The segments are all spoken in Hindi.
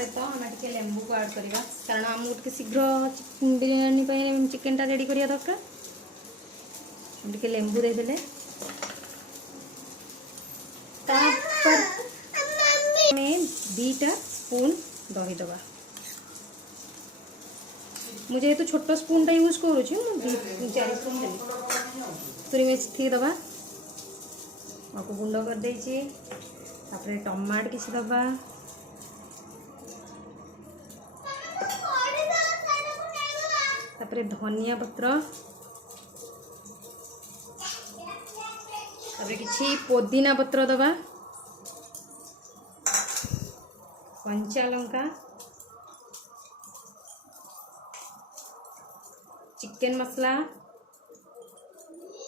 सहित आम टे लेंबू को ऐड करवा कारण आमको टे शीघ्र बिरयानी चिकेन टा रेडी करवा दरकार टे लेंबू देदेले दीटा स्पून दही दबा मुझे तो छोट स्पून टा यूज करूँ 4 स्पून देली कस्तूरी मेथी दबा आपको गुंड कर देछि तापर टमाट किसी दबा तापर धनिया पत्र तापर किछि पुदीना पत्र दबा कंचा लंका चिकन मसला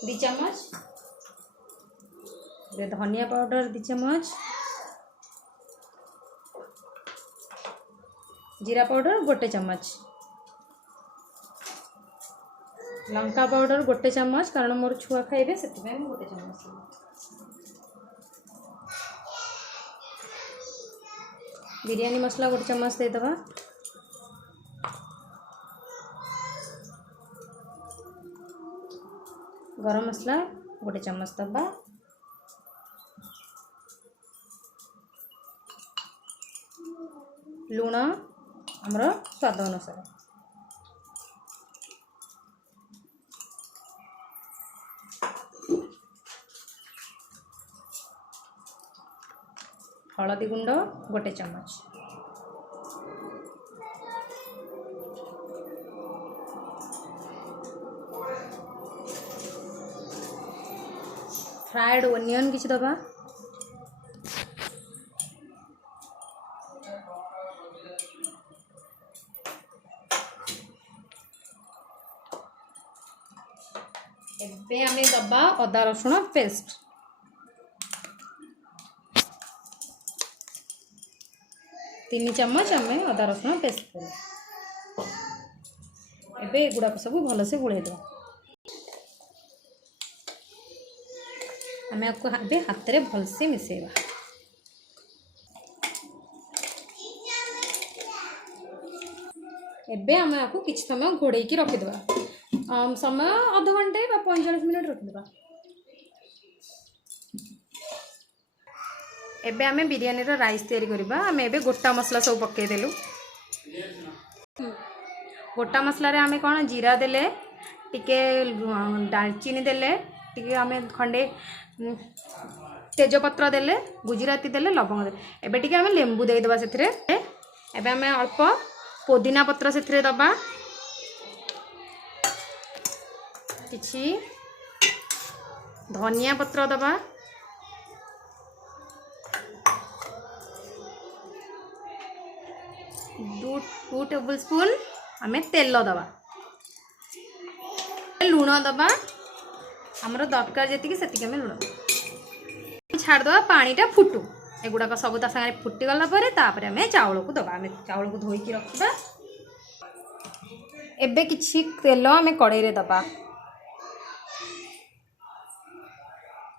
2 चम्मच धनिया पाउडर 2 चम्मच जीरा पाउडर 1 चम्मच लंका पाउडर 1 चम्मच कारण मोर छुआ खाइबे से 1 चम्मच बिरयानी मसला 1 चम्मच दे दबा गरम मसला 1 चम्मच दबा लूण हमर स्वाद अनुसार हलदी गुंड 1 चम्मच फ्राइड ओनियन किसी दबा एबे हमें दबा अदा रसुण पेस्ट 3 चम्मच आम अदा रसुण पेस्ट कर एबे गुड़ाक सब भल से गोल दो आम आपको हाथ में भल से मिसेवा एबे आम आपको किसी समय घोड़े की रखीदे समय अध घंटे 45 मिनट रखीदे एबे आमे बिरयानी रो राइस तैयारी करबा आमे एबे गोटा मसला सब पक्के देलु गोटा मसला रे आमे कोन जीरा देले टिके दालचीनी देले टिके आमे खंडे तेजपत्र देले गुजराती देले लवंग देले एबे टिके आमे लेंबू दे देबा सेथरे एबे आमे अल्प पुदीना पत्र सेथरे दबा किछि धनिया पत्र दबा 2 टेबल स्पून आमे तेल दबा लूण दबा हमरो दरकार जेतिकी सेतिकी आमे लूण छाड़ दबा पानीटा फुटू एगुड़ाक सब ता संगे फुटी गला परे तापर आमे चावल को दबा आमे चावल को धोई की रखबा एबे किछि तेल आमे कड़ाई रे दबा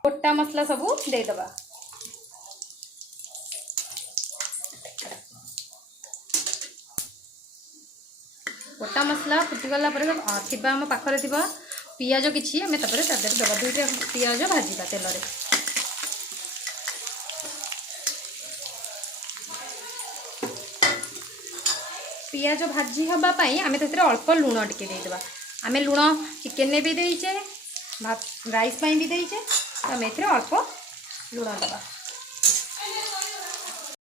गोटा मसला सब दे दबा गोटा मसला फुटीगला आम पाखरे थी पियाज किसी आम दबा 2टा पियाज भाजवा तेल रे पियाज भाजी हाँपाई आम अल्प लुण टिके देदेबा आम लुण चिकेन भी देचे भात राइस भी देचे आम अल्प लुण दबा